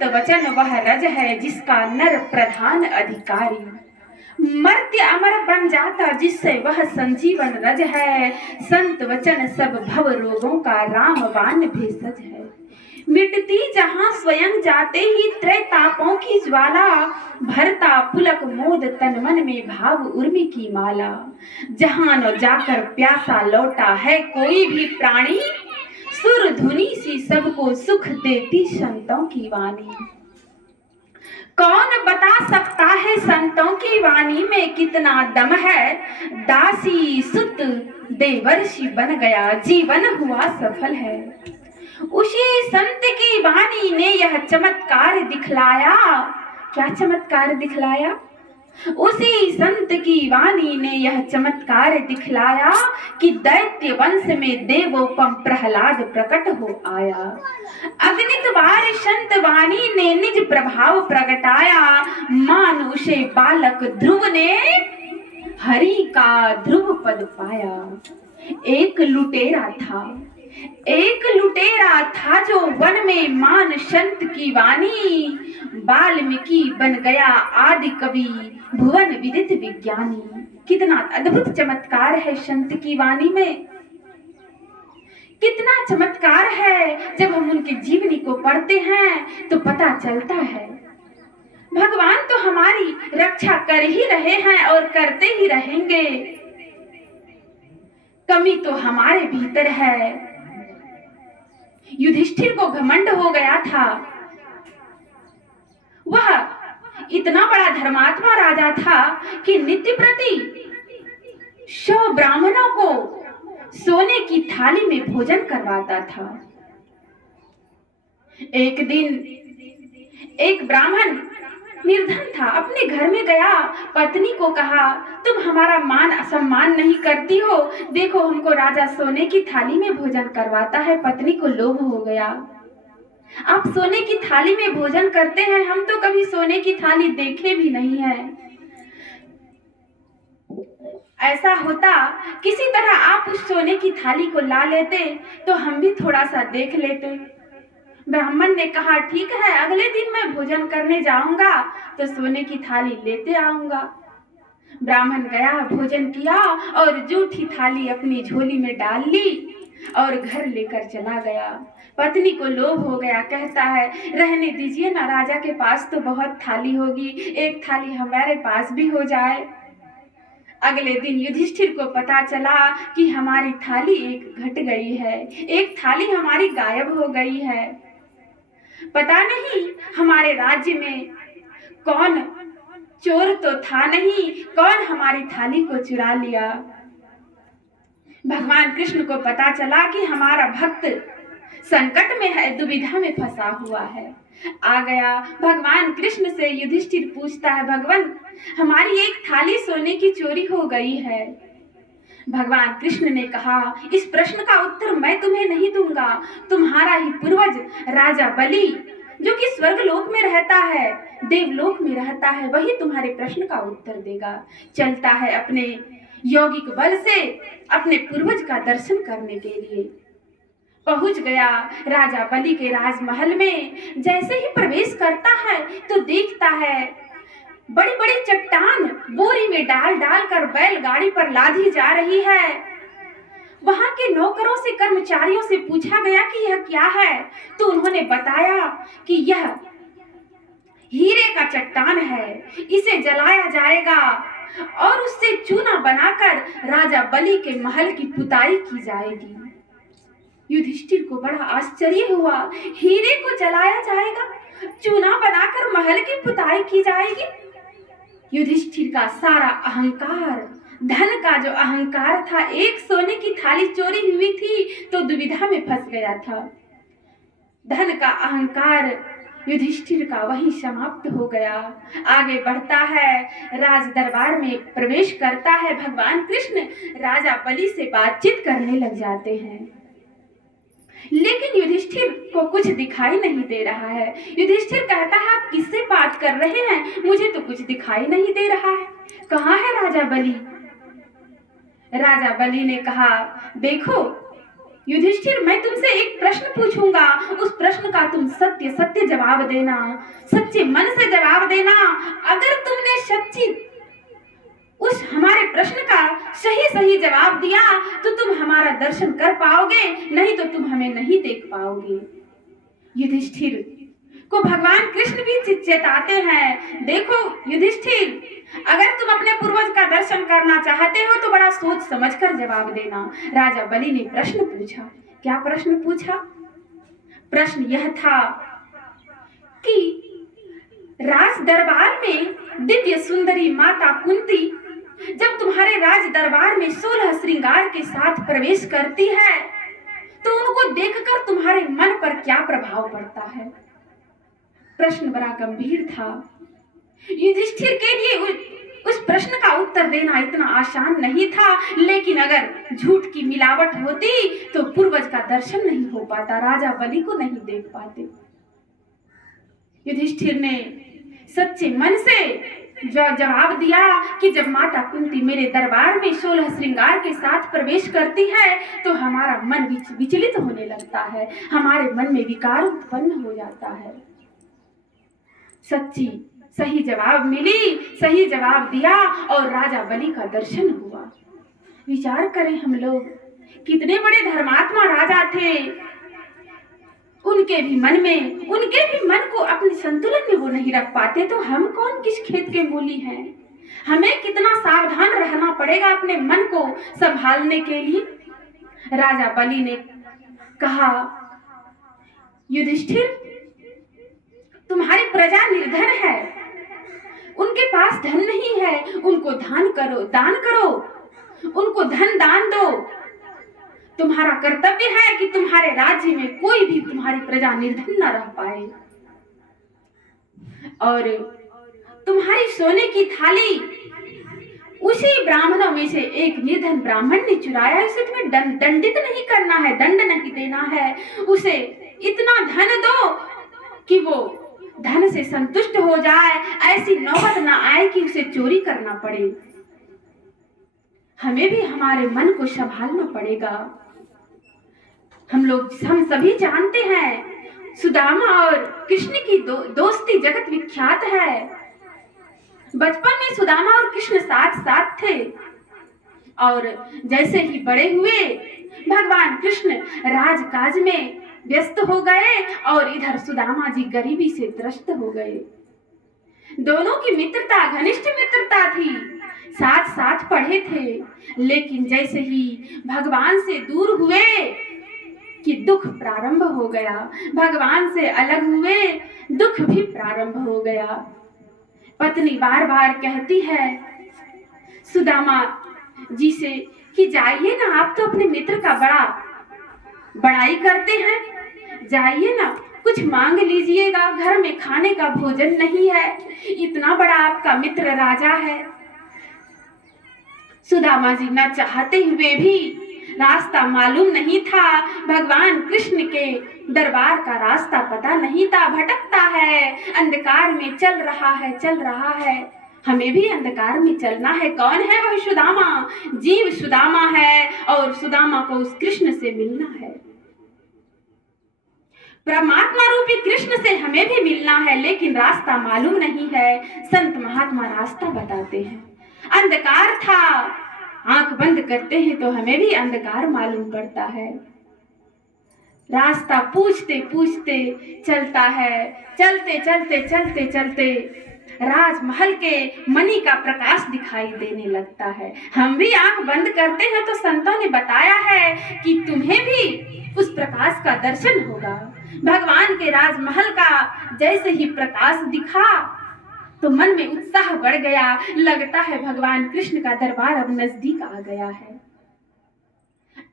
संत वचन वह रज है जिसका नर प्रधान अधिकारी। मर्त्य अमर बन जाता जिससे वह संजीवन रज है। संत वचन सब भव रोगों का रामबाण भेषज है। मिटती जहां स्वयं जाते ही त्रैतापों की ज्वाला। भरता पुलक मोद तन मन में भाव उर्मी की माला। जहां न जाकर प्यासा लौटा है कोई भी प्राणी। सुर धुनी सी सबको सुख देती संतों की वाणी। कौन बता सकता है संतों की वाणी में कितना दम है। दासी सुत देवर्षि बन गया जीवन हुआ सफल है। उसी संत की वाणी ने यह चमत्कार दिखलाया। क्या चमत्कार दिखलाया? उसी संत की वाणी ने यह चमत्कार दिखलाया कि दैत्य वंश में देवोपम प्रहलाद प्रकट हो आया। अगणित बार संत वाणी ने निज प्रभाव प्रगटाया। मान उसे बालक ध्रुव ने हरि का ध्रुव पद पाया। एक लुटेरा था जो वन में मान संत की वाणी। वाल्मीकि बन गया आदि कवि भुवन विदित विज्ञानी। कितना अद्भुत चमत्कार है संत की वाणी में। कितना चमत्कार है जब हम उनके जीवनी को पढ़ते हैं तो पता चलता है। भगवान तो हमारी रक्षा कर ही रहे हैं और करते ही रहेंगे। कमी तो हमारे भीतर है। युधिष्ठिर को घमंड हो गया था। वह इतना बड़ा धर्मात्मा राजा था कि नित्य प्रति 100 ब्राह्मणों को सोने की थाली में भोजन करवाता था। एक दिन एक ब्राह्मण निर्धन था, अपने घर में गया, पत्नी को कहा तुम हमारा मान सम्मान नहीं करती हो, देखो हमको राजा सोने की थाली में भोजन करवाता है। पत्नी को लोभ हो गया, आप सोने की थाली में भोजन करते हैं, हम तो कभी सोने की थाली देखे भी नहीं है। ऐसा होता किसी तरह आप उस सोने की थाली को ला लेते तो हम भी थोड़ा सा देख लेते। ब्राह्मण ने कहा ठीक है, अगले दिन मैं भोजन करने जाऊंगा तो सोने की थाली लेते आऊंगा। ब्राह्मण गया, भोजन किया और जूठी थाली अपनी झोली में डाल ली और घर लेकर चला गया। पत्नी को लोभ हो गया, कहता है रहने दीजिए ना, राजा के पास तो बहुत थाली होगी, एक थाली हमारे पास भी हो जाए। अगले दिन युधिष्ठिर को पता चला कि हमारी थाली एक घट गई है, एक थाली हमारी गायब हो गई है। पता नहीं हमारे राज्य में कौन चोर तो था नहीं, कौन हमारी थाली को चुरा लिया। भगवान कृष्ण को पता चला कि हमारा भक्त संकट में है, दुविधा में फंसा हुआ है। आ गया भगवान कृष्ण से युधिष्ठिर पूछता है भगवान हमारी एक थाली सोने की चोरी हो गई है। भगवान कृष्ण ने कहा इस प्रश्न का उत्तर मैं तुम्हें नहीं दूंगा, तुम्हारा ही पूर्वज राजा बलि जो कि स्वर्गलोक में रहता है, देवलोक में रहता है, वही तुम्हारे प्रश्न का उत्तर देगा। चलता है अपने यौगिक बल से अपने पूर्वज का दर्शन करने के लिए। पहुंच गया राजा बलि के राजमहल में। जैसे ही प्रवेश करता है तो देखता है बड़ी बड़ी चट्टान बोरी में डाल डाल कर बैलगाड़ी पर लादी जा रही है। वहां के नौकरों से कर्मचारियों से पूछा गया कि यह क्या है, तो उन्होंने बताया कि यह हीरे का चट्टान है, इसे जलाया जाएगा और उससे चूना बनाकर राजा बलि के महल की पुताई की जाएगी। युधिष्ठिर को बड़ा आश्चर्य हुआ, हीरे को जलाया जाएगा, चूना बनाकर महल की पुताई की जाएगी। युधिष्ठिर का सारा अहंकार, धन का जो अहंकार था, एक सोने की थाली चोरी हुई थी तो दुविधा में फंस गया था। धन का अहंकार युधिष्ठिर का वही समाप्त हो गया। आगे बढ़ता है, राज दरबार में प्रवेश करता है। भगवान कृष्ण राजा बलि से बातचीत करने लग जाते हैं, लेकिन युधिष्ठिर को कुछ दिखाई नहीं दे रहा है। युधिष्ठिर कहता है आप किससे बात कर रहे हैं, मुझे तो कुछ दिखाई नहीं दे रहा है, कहाँ है राजा बलि। राजा बलि ने कहा देखो युधिष्ठिर, मैं तुमसे एक प्रश्न पूछूंगा, उस प्रश्न का तुम सत्य सत्य जवाब देना, सच्चे मन से जवाब देना। अगर तुमने सच्ची उस हमारे प्रश्न का सही सही जवाब दिया तो तुम हमारा दर्शन कर पाओगे, नहीं तो तुम हमें नहीं देख पाओगे। युधिष्ठिर को भगवान कृष्ण भी चेताते हैं, देखो युधिष्ठिर, अगर तुम अपने पूर्वज का दर्शन करना चाहते हो तो बड़ा सोच समझकर जवाब देना। राजा बलि ने प्रश्न पूछा। क्या प्रश्न पूछा? प्रश्न यह था कि राज दरबार में दिव्य सुंदरी माता कुंती जब तुम्हारे राज दरबार में 16 श्रृंगार के साथ प्रवेश करती है तो उनको देखकर तुम्हारे मन पर क्या प्रभाव पड़ता है? प्रश्न बड़ा गंभीर था। युधिष्ठिर के लिए उस प्रश्न का उत्तर देना इतना आसान नहीं था, लेकिन अगर झूठ की मिलावट होती तो पूर्वज का दर्शन नहीं हो पाता, राजा बलि को नहीं देख पाते। युधिष्ठिर ने सच्चे मन से जवाब दिया कि जब माता कुंती मेरे दरबार में 16 श्रृंगार के साथ प्रवेश करती है तो हमारा मन विचलित होने लगता है, हमारे मन में विकार उत्पन्न हो जाता है। सच्ची सही जवाब मिली, सही जवाब दिया और राजा बलि का दर्शन हुआ। विचार करें हम लोग, कितने बड़े धर्मात्मा राजा थे, उनके भी मन को अपने संतुलन में वो नहीं रख पाते, तो हम कौन किस खेत के मूली हैं? हमें कितना सावधान रहना पड़ेगा अपने मन को संभालने के लिए। राजा बलि ने कहा, युधिष्ठिर, तुम्हारी प्रजा निर्धन है, उनके पास धन नहीं है, उनको दान करो, उनको धन दान दो। तुम्हारा कर्तव्य है कि तुम्हारे राज्य में कोई भी तुम्हारी प्रजा निर्धन न रह पाए। और तुम्हारी सोने की थाली उसी ब्राह्मणों में से एक निर्धन ब्राह्मण ने चुराया, उसे तुम्हें दंडित नहीं करना है, दंड नहीं देना है, उसे इतना धन दो कि वो धन से संतुष्ट हो जाए, ऐसी नौबत ना आए कि उसे चोरी करना पड़े। हमें भी हमारे मन को संभालना पड़ेगा। हम सभी जानते हैं सुदामा और कृष्ण की दोस्ती जगत विख्यात है। बचपन में सुदामा और कृष्ण साथ साथ थे और जैसे ही बड़े हुए भगवान कृष्ण राजकाज में व्यस्त हो गए और इधर सुदामा जी गरीबी से त्रस्त हो गए। दोनों की मित्रता घनिष्ठ मित्रता थी, साथ साथ पढ़े थे, लेकिन जैसे ही भगवान से दूर हुए कि दुख प्रारंभ हो गया, भगवान से अलग हुए दुख भी प्रारंभ हो गया। पत्नी बार बार कहती है सुदामा जी से कि जाइए ना, आप तो अपने मित्र का बड़ाई करते हैं, जाइए ना, कुछ मांग लीजिएगा, घर में खाने का भोजन नहीं है, इतना बड़ा आपका मित्र राजा है। सुदामा जी न चाहते हुए भी, रास्ता मालूम नहीं था, भगवान कृष्ण के दरबार का रास्ता पता नहीं था, भटकता है, अंधकार में चल रहा है। हमें भी अंधकार में चलना है। कौन है वह सुदामा? जीव सुदामा है और सुदामा को उस कृष्ण से मिलना है। परमात्मा रूपी कृष्ण से हमें भी मिलना है, लेकिन रास्ता मालूम नहीं है। संत महात्मा रास्ता बताते हैं। अंधकार था, आंख बंद करते हैं तो हमें भी अंधकार मालूम पड़ता है। रास्ता पूछते पूछते चलता है, चलते राजमहल के मणि का प्रकाश दिखाई देने लगता है। हम भी आंख बंद करते हैं तो संतों ने बताया है कि तुम्हें भी उस प्रकाश का दर्शन होगा। भगवान के राजमहल का जैसे ही प्रकाश दिखा तो मन में उत्साह बढ़ गया, लगता है भगवान कृष्ण का दरबार अब नजदीक आ गया है।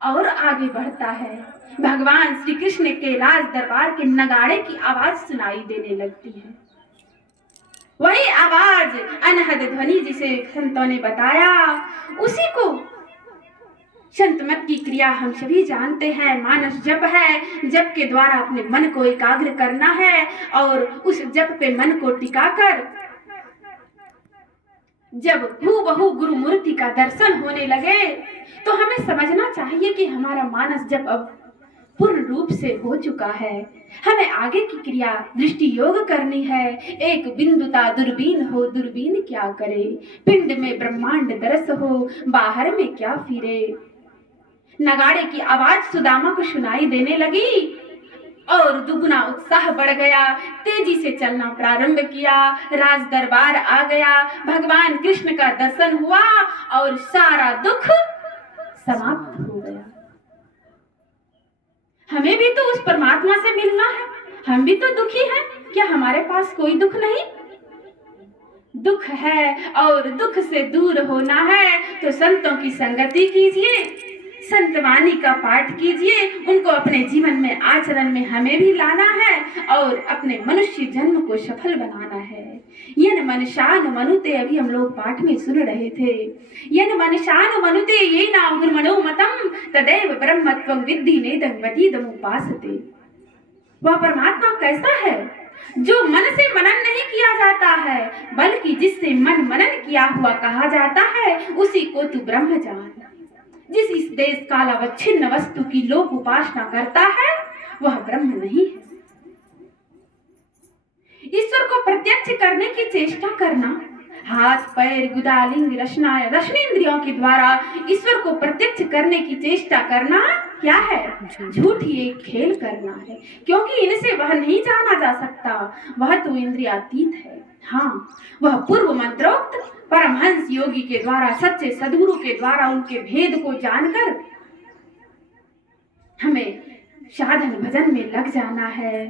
और आगे बढ़ता है, भगवान श्री कृष्ण के राज दरबार के नगाड़े की आवाज सुनाई देने लगती है। वही आवाज, अनहद ध्वनि जिसे संतों ने बताया, उसी को संतमत की क्रिया हम सभी जानते हैं। मानस जप है, जप के द्वारा अपने मन को एकाग्र करना है और उस जप पे मन को टिकाकर जब हूबहू गुरु मूर्ति का दर्शन होने लगे तो हमें समझना चाहिए कि हमारा मानस जप अब पूर्ण रूप से हो चुका है। हमें आगे की क्रिया दृष्टि योग करनी है। एक बिंदुता दूरबीन हो, दूरबीन क्या करे, पिंड में ब्रह्मांड दरस हो, बाहर में क्या फिरे। नगाड़े की आवाज सुदामा को सुनाई देने लगी और दुगुना उत्साह बढ़ गया। तेजी से चलना प्रारंभ किया। राज दरबार आ गया। भगवान कृष्ण का दर्शन हुआ और सारा दुख समाप्त हो गया। हमें भी तो उस परमात्मा से मिलना है। हम भी तो दुखी हैं। क्या हमारे पास कोई दुख नहीं? दुख है और दुख से दूर होना है तो संतों की संगति कीजिए, संतवाणी का पाठ कीजिए, उनको अपने जीवन में आचरण में हमें भी लाना है और अपने मनुष्य जन्म को सफल बनाना है। यन मनशान मनुते, अभी हम लोग पाठ में सुन रहे थे, यन मनशान मनुते ये ना मनोमतम तदैव ब्रह्मत्वं विद्धि नेदं वतीदं उपासते। वह परमात्मा कैसा है जो मन से मनन नहीं किया जाता है, बल्कि जिससे मन मनन किया हुआ कहा जाता है, उसी को तू ब्रह्म जान। जिस इस देश काल अवच्छिन्न वस्तु की लोक उपासना करता है वह ब्रह्म नहीं है। ईश्वर को प्रत्यक्ष करने की चेष्टा करना, हाथ पैर गुदालिंग रचना रचनेन्द्रियों के द्वारा ईश्वर को प्रत्यक्ष करने की चेष्टा करना क्या है? झूठी एक खेल करना है, क्योंकि इनसे वह नहीं जाना जा सकता। वह तो इंद्रियातीत है। हाँ, वह पूर्व मंत्रोक्त परमहंस योगी के द्वारा, सच्चे सद्गुरु के द्वारा उनके भेद को जानकर हमें साधन भजन में लग जाना है।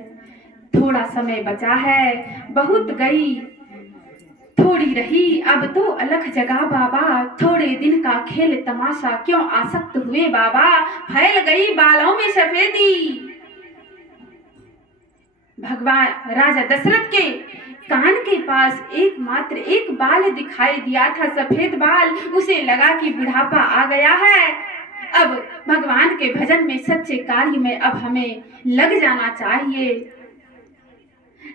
थोड़ा समय बचा है, बहुत गई थोड़ी रही, अब तो अलख जगा बाबा, थोड़े दिन का खेल तमाशा क्यों आसक्त हुए बाबा, फैल गई बालों में सफेदी। भगवान राजा दशरथ के कान के पास एकमात्र एक बाल दिखाई दिया था, सफेद बाल। उसे लगा कि बुढ़ापा आ गया है। अब भगवान के भजन में, सच्चे कार्य में अब हमें लग जाना चाहिए।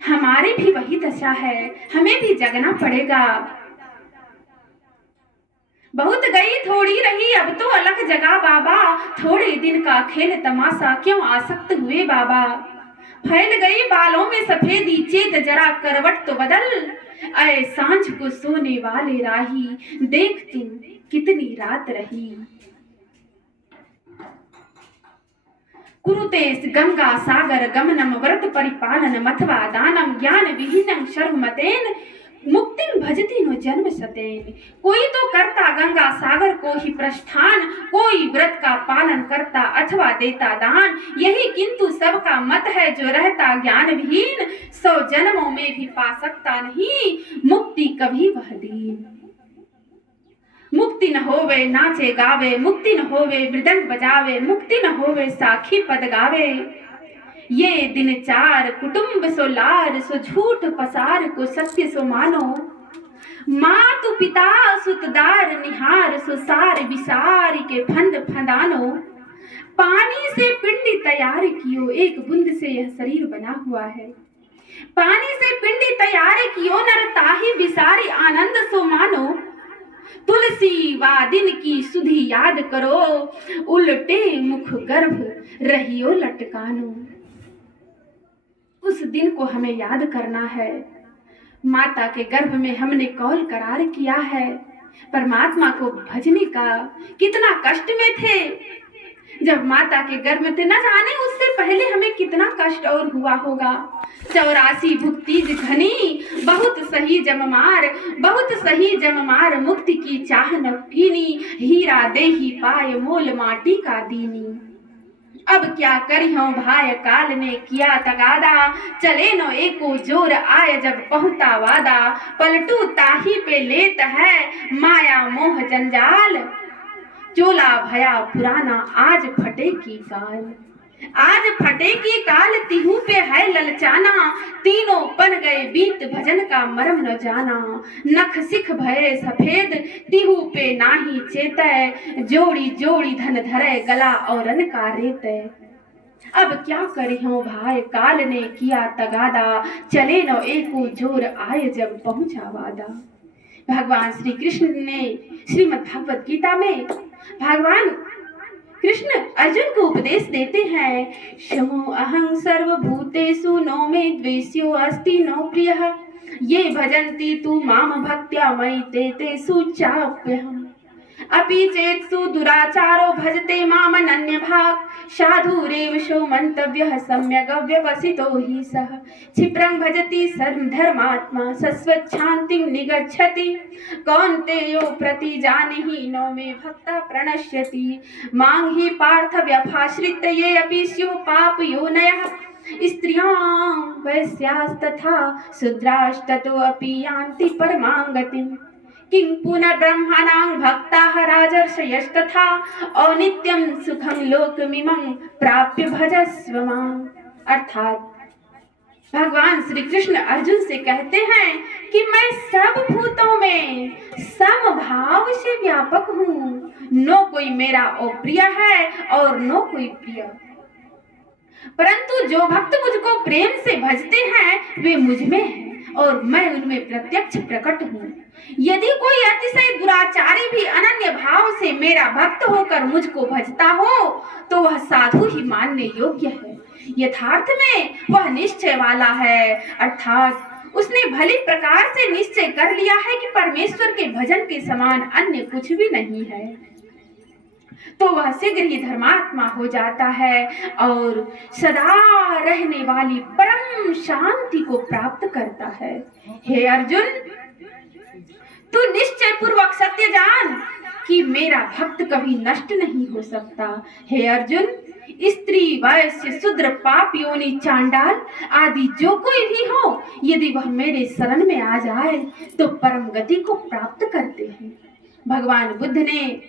हमारी भी वही दशा है, हमें भी जगना पड़ेगा। बहुत गई थोड़ी रही, अब तो अलग जगह बाबा, थोड़े दिन का खेल तमाशा क्यों आसक्त हुए बाबा। फैल गई बालों में सफेदी, चेत जरा करवट तो बदल, आए सांझ को सोने वाले राही, देख तू कितनी रात रही। कुरुतेस गंगा सागर गमनम व्रत परिपालन अथवा दानम ज्ञान विहीनम शर्मतेन मुक्तिं भजति नो जन्म सतेन। कोई तो करता गंगा सागर को ही प्रस्थान, कोई व्रत का पालन करता अथवा देता दान। यही किंतु सबका मत है, जो रहता ज्ञान विहीन 100 जन्मों में भी पा सकता नहीं मुक्ति कभी वह दीन। मुक्ति न होवे नाचे गावे, मुक्ति न होवे मृदंग बजावे, मुक्ति न होवे साखी पद गावे। ये दिन चार कुटुंब सो लार, सो झूठ पसार को सत्य सो मानो। मातु पिता सुतदार निहार, सो सार विसार के फंद फंदानो। पानी से पिंडी तैयार कियो, एक बूंद से यह शरीर बना हुआ है। पानी से पिंडी तैयार कियो, नर ताही विसारी आनंद सो मानो। तुलसी वादिन की सुधि याद करो, उल्टे मुख गर्भ रहियो लटकानो। उस दिन को हमें याद करना है। माता के गर्भ में हमने कौल करार किया है। परमात्मा को भजने का कितना कष्ट में थे जब माता के गर्भ में थे, न जाने उससे पहले हमें कितना कष्ट और हुआ होगा। 84 भुक्तिज घनी, बहुत सही जममार, बहुत सही जममार, मुक्ति की चाह न कीनी, हीरा देही पाए मोल माटी का दीनी। अब क्या करी हो भाई काल ने किया तगादा, चले नो एको जोर आए जब पहुंचा वादा। पलटू ताही पे लेत है माया मोह जंजाल, चोला भया पुराना आज फटे की काल। आज फटे की काल तिहू पे है ललचाना, तीनों पन गए बीत भजन का मरम न जाना। नख सिख भये सफेद तिहू पे नाही चेतै, जोड़ी जोड़ी धन धरे गला औरन का रेतै। अब क्या करी हो भाई काल ने किया तगादा, चले न एको जोर आए जब पहुंचा वादा। भगवान श्री कृष्ण ने श्रीमद् भागवत गीता में भगवान कृष्ण अर्जुन को उपदेश देते हैं, शमो अहं सर्वभूतेषु नो मे द्वेष्यो अस्ति नो प्रियः, ये भजन्ति तु माम भक्त्या मयि ते तेषु चाप्यहम्। अपि चेत्सु दुराचारो भजते मामनन्यभाक्, साधुरेव सो मन्तव्यः सम्यग् व्यवसितो हि सः। क्षिप्रं भजति धर्मात्मा सस्वच्छान्तिं निगच्छति, कौन्तेयो प्रतिजानीहि नो मे भक्ता प्रणश्यति। मां हि पार्थ व्यपाश्रित्य ये अपि स्युः पापयोनयः, स्त्रियां वैश्यास्तथा शूद्रास्ततो अपि यान्ति परमां गतिम्। किं पुनर्ब्रह्मणां भक्ताः राजर्षयस्तथा, औनित्यं सुखं लोकमिमं प्राप्य भजस्व माम्। अर्थात भगवान श्री कृष्ण अर्जुन से कहते हैं कि मैं सब भूतों में समभाव से व्यापक हूँ, न कोई मेरा अप्रिय है और न कोई प्रिय, परंतु जो भक्त मुझको प्रेम से भजते हैं वे मुझ में हैं और मैं उनमें प्रत्यक्ष प्रकट हूँ। यदि कोई अतिशय दुराचारी भी अनन्य भाव से मेरा भक्त होकर मुझको भजता हो तो वह साधु ही मानने योग्य है। यथार्थ में वह निश्चय वाला है, अर्थात उसने भली प्रकार से निश्चय कर लिया है कि परमेश्वर के भजन के समान अन्य कुछ भी नहीं है, तो वह शीघ्र ही धर्मात्मा हो जाता है और सदा रहने वाली परम शांति को प्राप्त करता है। हे अर्जुन, तू निश्चय पूर्वक सत्य जान कि मेरा भक्त कभी नष्ट नहीं हो सकता। हे अर्जुन, स्त्री वैश्य शूद्र पाप योनि चांडाल आदि जो कोई भी हो, यदि वह मेरे शरण में आ जाए तो परम गति को प्राप्त करते हैं। भगवान बुद्ध ने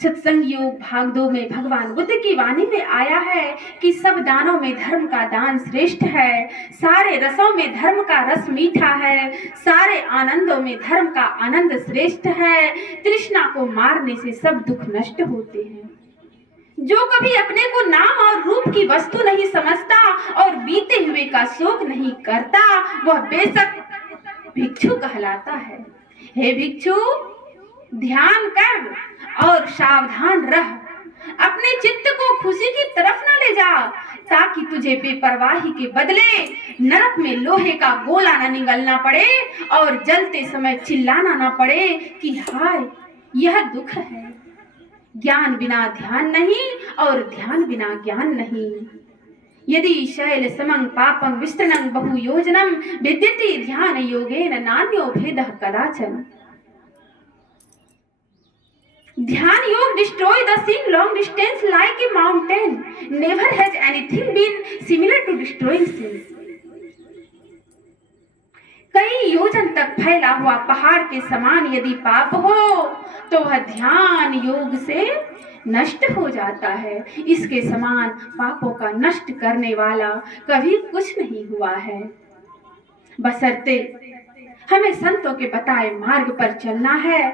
सत्संग योग भाग 2 में भगवान बुद्ध की वाणी में आया है कि सब दानों में धर्म का दान श्रेष्ठ है, सारे रसों में धर्म का रस मीठा है, सारे आनंदों में धर्म का आनंद श्रेष्ठ है। तृष्णा को मारने से सब दुख नष्ट होते हैं। जो कभी अपने को नाम और रूप की वस्तु नहीं समझता और बीते हुए का शोक नहीं करता, वह बेशक भिक्षु कहलाता है। हे भिक्षु, ध्यान कर और सावधान रह, अपने चित्त को खुशी की तरफ न ले जा, ताकि तुझे बेपरवाही के बदले नरक में लोहे का गोला न निगलना पड़े और जलते समय चिल्लाना न पड़े कि हाय यह दुख है। ज्ञान बिना ध्यान नहीं और ध्यान बिना ज्ञान नहीं। यदि शैल समं पापं विस्तनं बहु योजनं विद्यते ध्यान योगेन नान्यो भेदः कदाचन। ध्यान योग destroy the sin long distance like a mountain. Never has anything been similar to destroying sins. कई योजन तक फैला हुआ पहाड़ के समान यदि पाप हो तो वह ध्यान योग से नष्ट हो जाता है। इसके समान पापों का नष्ट करने वाला कभी कुछ नहीं हुआ है। बशर्ते हमें संतों के बताए मार्ग पर चलना है।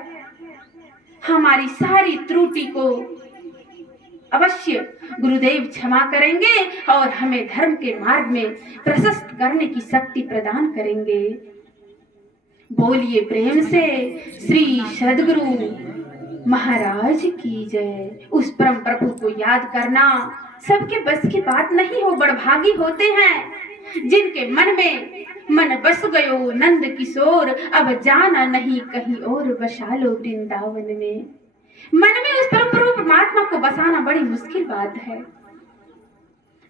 हमारी सारी त्रुटि को अवश्य गुरुदेव क्षमा करेंगे और हमें धर्म के मार्ग में प्रशस्त करने की शक्ति प्रदान करेंगे। बोलिए प्रेम से श्री सद्गुरु महाराज की जय। उस परम प्रभु को याद करना सबके बस की बात नहीं हो। बड़भागी होते हैं जिनके मन में मन बस गयो नंद किशोर, अब जाना नहीं कहीं और, बसा लो वृंदावन में। मन में उस परम प्रभु परमात्मा को बसाना बड़ी मुश्किल बात है।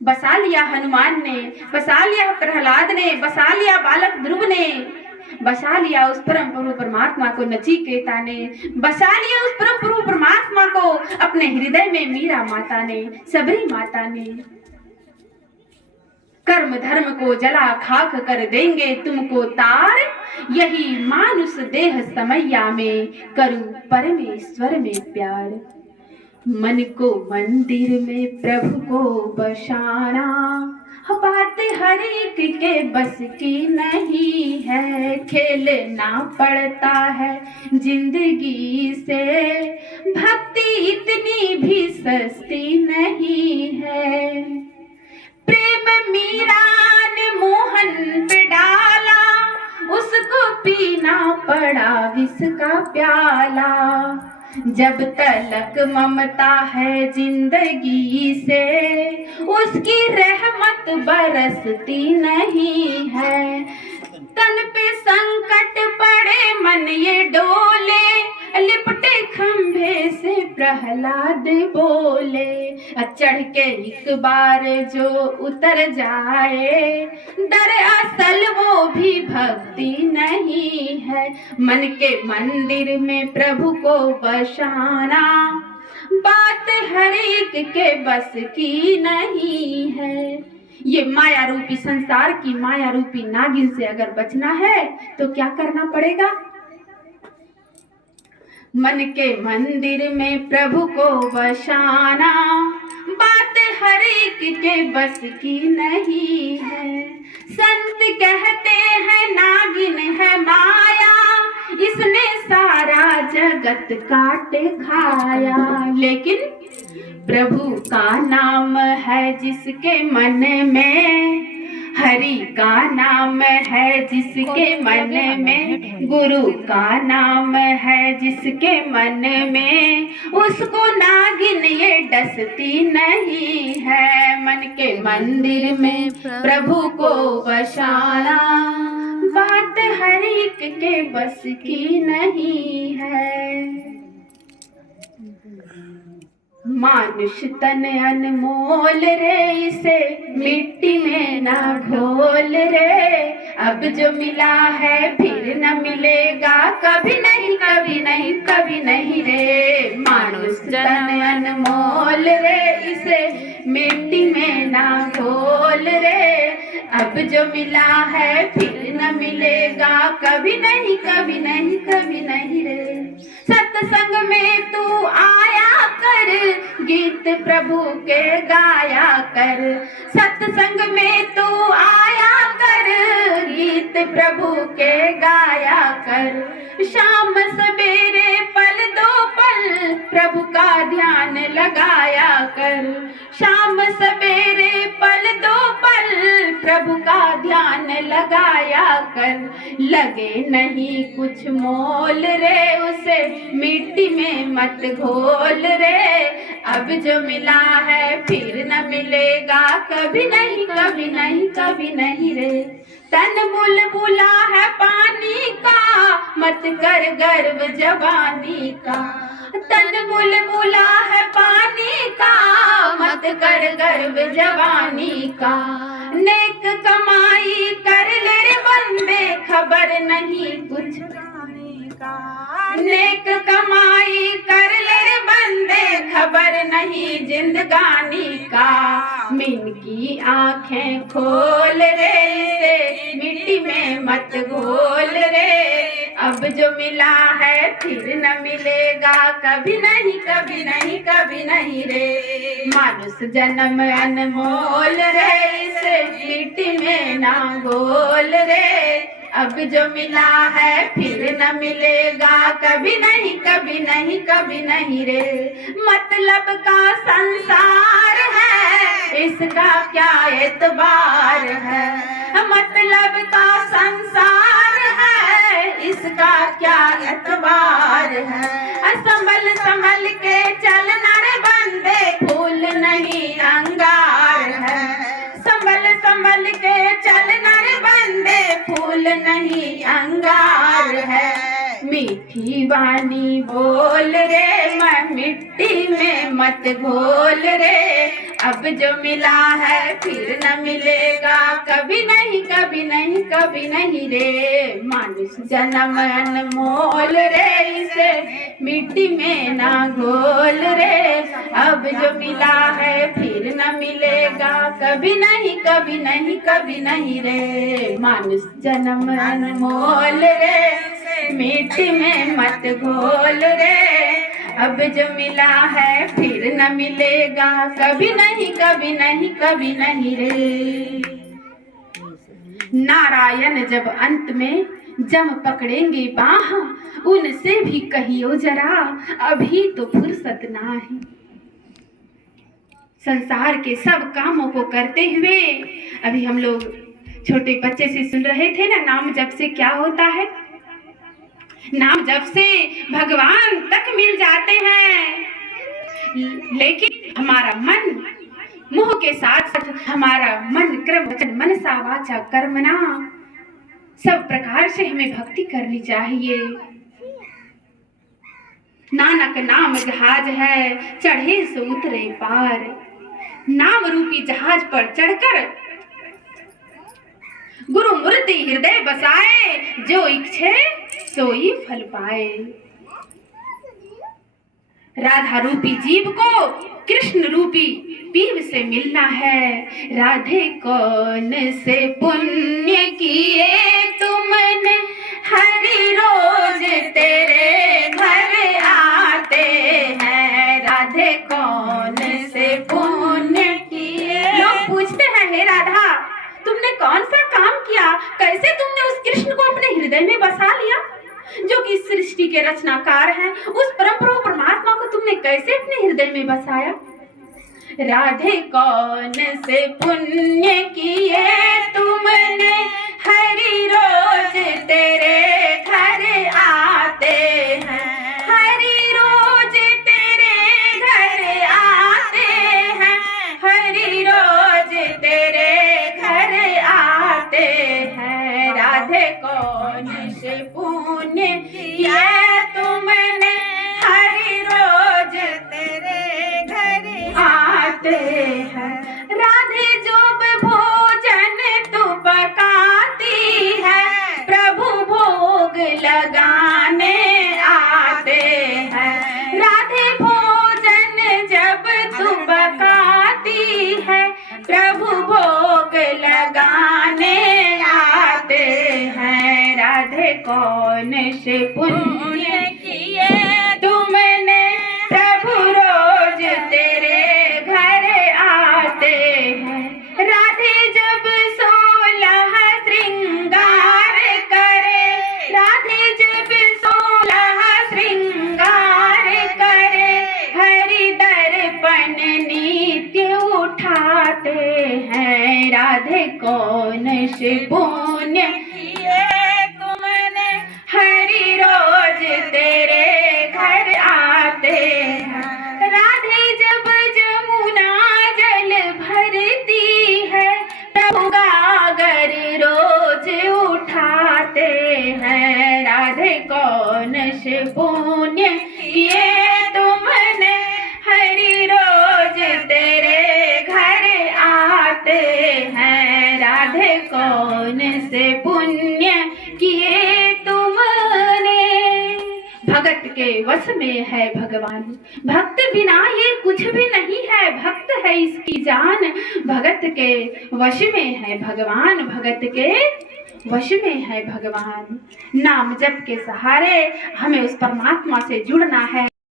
बसा लिया हनुमान ने, बसा लिया प्रहलाद ने, बसा लिया बालक ध्रुव ने, बसा लिया उस परम प्रभु परमात्मा को नचिकेता ने, बसा लिया उस परम प्रभु परमात्मा को अपने हृदय में मीरा माता ने, सबरी माता ने। कर्म धर्म को जला खाक कर देंगे तुमको तार, यही मानुष देह समैया में करूं परमेश्वर में प्यार। मन को मंदिर में प्रभु को बसाना, बात हर एक के बस की नहीं है। खेलना पड़ता है जिंदगी से, भक्ति इतनी भी सस्ती नहीं है। प्रेम मीरा ने मोहन पे डाला, उसको पीना पड़ा विष का प्याला। जब तलक ममता है जिंदगी से, उसकी रहमत बरसती नहीं है। तन पे संकट पड़े मन ये डोले, लिपटे खंभे से प्रहलाद बोले। चढ़ के एक बार जो उतर जाए, दरअसल वो भी भक्ति नहीं है। मन के मंदिर में प्रभु को बसाना, बात हर एक के बस की नहीं है। ये माया रूपी संसार की माया रूपी नागिन से अगर बचना है तो क्या करना पड़ेगा? मन के मंदिर में प्रभु को बसाना, बात हर एक के बस की नहीं है। संत कहते हैं नागिन है माया, इसने सारा जगत काट खाया। लेकिन प्रभु का नाम है जिसके मन में, हरि का नाम है जिसके मन में, गुरु का नाम है जिसके मन में, उसको नागिन ये डसती नहीं है। मन के मंदिर में प्रभु को बसाना, बात हर एक के बस की नहीं है। मानुष तन अनमोल रे, इसे मिट्टी में ना घोल रे। अब जो मिला है फिर न मिलेगा, कभी नहीं कभी नहीं कभी नहीं रे। मानुष तन अनमोल रे, इसे मिट्टी में ना घोल रे। अब जो मिला है फिर न मिलेगा, कभी नहीं कभी नहीं कभी नहीं रे। सत्संग में तू आया कर, गीत प्रभु के गाया कर। सत्संग में तू आया कर, गीत प्रभु के गाया कर। शाम सवेरे पल दो पल प्रभु का ध्यान लगाया कर। शाम सवेरे पल दो पल प्रभु का ध्यान लगाया कर। लगे नहीं कुछ मोल रे, उसे मिट्टी में मत घोल रे। अब जो मिला है फिर न मिलेगा, कभी नहीं कभी नहीं कभी नहीं रे। तन बुलबुला है पानी का, मत कर गर्व जवानी का। तन बुलबुला है पानी का, मत कर गर्व जवानी का। नेक कमाई कर ले रे बंदे, खबर नहीं कुछ का। नेक कमाई कर ले रे बंदे, खबर नहीं जिंदगानी का। मीन की आंखें खोल रे, इसे मिट्टी में मत घोल रे। अब जो मिला है फिर न मिलेगा, कभी नहीं कभी नहीं कभी नहीं रे। मानुष जन्म अनमोल रे, इसे मिट्टी में ना घोल रे। अब जो मिला है फिर न मिलेगा, कभी नहीं कभी नहीं कभी नहीं रे। मतलब का संसार है, इसका क्या एतबार है। मतलब का संसार है, इसका क्या एतबार है। संभल संभल के चलना रे बंदे, फूल नहीं अंगार है। संभल संभल के चलना रे बंदे, फूल नहीं अंगार है। मीठी वाणी बोल रे, मैं मिट्टी में मत घोल रे। अब जो मिला है फिर न मिलेगा, कभी नहीं कभी नहीं कभी नहीं रे। मानुष जन्म अनमोल रे, इसे मिट्टी में ना घोल रे। अब जो मिला है फिर न मिलेगा, कभी नहीं कभी नहीं कभी नहीं रे। मानुष जन्म अनमोल रे, मिट्टी में मत घोल रे। अब जो मिला है फिर न मिलेगा, कभी नहीं कभी नहीं कभी नहीं रे। नारायण जब अंत में जम पकड़ेंगे बाह, उनसे भी कहियो जरा, अभी तो फुर्सत ना है। संसार के सब कामों को करते हुए, अभी हम लोग छोटे बच्चे से सुन रहे थे ना, नाम जप से क्या होता है। नाम जब से भगवान तक मिल जाते हैं, लेकिन हमारा मन मुंह के साथ साथ हमारा मन क्रम वचन मनसा वाचा कर्मणा सब प्रकार से हमें भक्ति करनी चाहिए। नानक नाम जहाज है चढ़े सो उतरे पार, नाम रूपी जहाज पर चढ़कर गुरु मूर्ति हृदय बसाए, जो इच्छे सोई फल पाए। राधा रूपी जीव को कृष्ण रूपी पीव से मिलना है, राधे कौन से पुण्य किए तुमने, हरि रोज तेरे घर आते हैं, राधे कौन से पुण्य किए। लोग पूछते हैं, हे राधा तुमने कौन सा काम किया, कैसे तुमने उस कृष्ण को अपने हृदय में बसा लिया, जो कि सृष्टि के रचनाकार हैं, उस परम प्रभु परमात्मा को तुमने कैसे अपने हृदय में बसाया। राधे कौन से पुण्य किए तुमने, हरि रोज तेरे घर आते हैं, हरि रोज तेरे घर आते हैं, हरि रोज तेरे घर आते हैं। राधे कौन से पुण्य किए तुमने, हरि रोज तेरे घर आते हैं। राधे जो भोजन तू पकाती है, प्रभु भोग लगाने आते हैं। राधे भोजन जब तू पकाती है, प्रभु भोग लगाने आते हैं। राधे कौन से पुण्य किए तुमने, प्रभु रोज तेरे घर आते हैं। राधे जब 16 श्रृंगार करे, राधे जब 16 श्रृंगार करे, हरि दर्पण नित्य उठाते हैं। राधे कौन से पुण्य किए तुमने, हरि रोज तेरे घर आते हैं। राधे जब जमुना जल भरती है, प्रभु गागर रोज उठाते हैं। राधे कौन से पुण्य किए तुमने, हरि रोज तेरे घर आते हैं। राधे कौन से पुण्य किए तुमने। भगत के वश में है भगवान, भक्त बिना ये कुछ भी नहीं है, भक्त है इसकी जान, भगत के वश में है भगवान, भगत के वश में है भगवान। नाम जप के सहारे हमें उस परमात्मा से जुड़ना है।